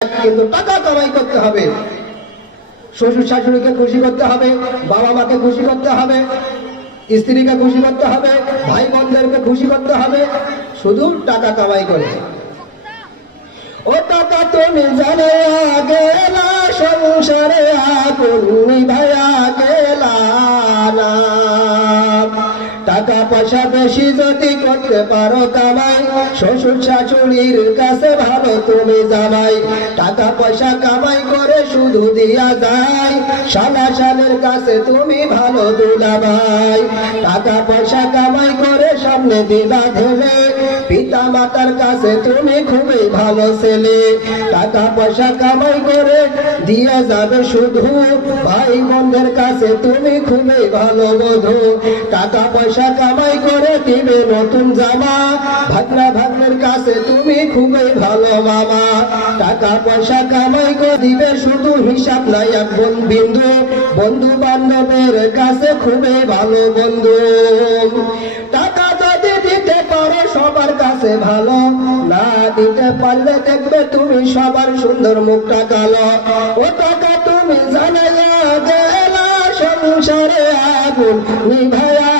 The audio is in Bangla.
কিন্তু টাকা কামাই করতে হবে। শ্বশুর শাশুড়িকে খুশি করতে হবে, বাবা মাকে খুশি করতে হবে, স্ত্রীকে খুশি করতে হবে, ভাই বোনদেরকে খুশি করতে হবে, শুধু টাকা কামাই করে। ও টাকা তুমি জানাইয়া গেলা, সংসারে আগুন নিভাইয়া গেলা না। টাকা পয়সা বেশি যদি করতে পারো কামাই, শ্বশুর শাশুড়ির কাছে ভালো তুমি জামাই। টাকা পয়সা কামাই করে শুধু দিয়া যায়, শালা শালের কাছে তুমি ভালো দুলাভাই। টাকা পয়সা কামাই করে সামনে দিবা ঢেলে, পিতা মাতার কাছে তুমি খুবই ভালো ছেলে। টাকা পয়সা কামাই করে দিয়ে যাবে শুধু, ভাই বোনদের কাছে তুমি খুবই ভালো বধূ। টাকা পয়সা কামাই করে দিবে নতুন জামা, ভাগনা ভাগ্নের কাছে তুমি খুবই ভালো মামা। টাকা পয়সা কামাই করে দিবে শুধু, হিসাব নাই এক বিন্দু, বন্ধু বান্ধবের কাছে খুবই ভালো বন্ধু। টাকা যদি দিতে পারো সবার কাছে ভালো, না দিতে পারলে দেখবে তুমি সবার সুন্দর মুখটা কালো। ও টাকা তুমি জানাইয়া গেলা, সংসারে আগুন নিভাইয়া